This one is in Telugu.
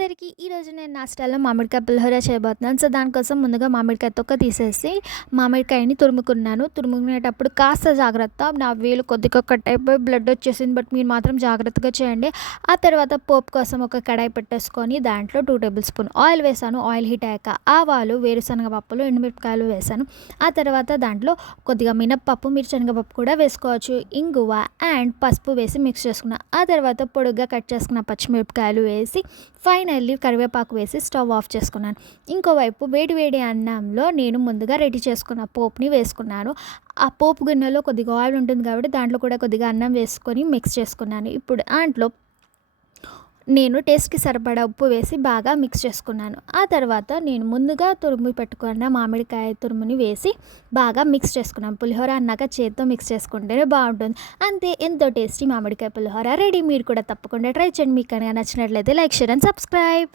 అందరికీ ఈరోజు నేను నా స్టైల్‌లో మామిడికాయ పులిహోర చేయబోతున్నాను. సో, దానికోసం ముందుగా మామిడికాయ తొక్క తీసేసి, మామిడికాయని తురుముకున్నాను. తురుముకునేటప్పుడు కాస్త జాగ్రత్త. నా వేలు కొద్దిగా కట్ అయిపోయి బ్లడ్ వచ్చేసింది. బట్ మీరు మాత్రం జాగ్రత్తగా చేయండి. ఆ తర్వాత పోపు కోసం ఒక కడాయి పెట్టేసుకొని, దాంట్లో 2 టేబుల్ స్పూన్ ఆయిల్ వేశాను. ఆయిల్ హీట్ అయ్యాక ఆవాలు, వేరుశనగ పప్పులు, ఎండుమిరపకాయలు వేశాను. ఆ తర్వాత దాంట్లో కొద్దిగా మినప్పప్పు, మీరు శనగపప్పు కూడా వేసుకోవచ్చు. ఇంగువ అండ్ పసుపు వేసి మిక్స్ చేసుకున్నా. ఆ తర్వాత పొడుగ్గా కట్ చేసుకున్న పచ్చిమిరపకాయలు వేసి ఫైనల్లీ కరివేపాకు వేసి స్టవ్ ఆఫ్ చేసుకున్నాను. ఇంకోవైపు వేడి వేడి అన్నంలో నేను ముందుగా రెడీ చేసుకున్న పోపుని వేసుకున్నాను. ఆ పోపు గిన్నెలో కొద్దిగా ఆయిల్ ఉంటుంది కాబట్టి దాంట్లో కూడా కొద్దిగా అన్నం వేసుకొని మిక్స్ చేసుకున్నాను. ఇప్పుడు దాంట్లో నేను టేస్ట్‌కి సరిపడా ఉప్పు వేసి బాగా మిక్స్ చేసుకున్నాను. ఆ తర్వాత నేను ముందుగా తురిమి పెట్టుకున్న మామిడికాయ తురుముని వేసి బాగా మిక్స్ చేసుకున్నాను. పులిహోర అన్నాక చేత్తో మిక్స్ చేసుకుంటేనే బావుంటుంది. అంతే, ఎంతో టేస్టీ మామిడికాయ పులిహోర రెడీ. మీరు కూడా తప్పకుండా ట్రై చేయండి. మీకు కనుక నచ్చినట్లయితే లైక్, షేర్ అండ్ సబ్స్క్రైబ్.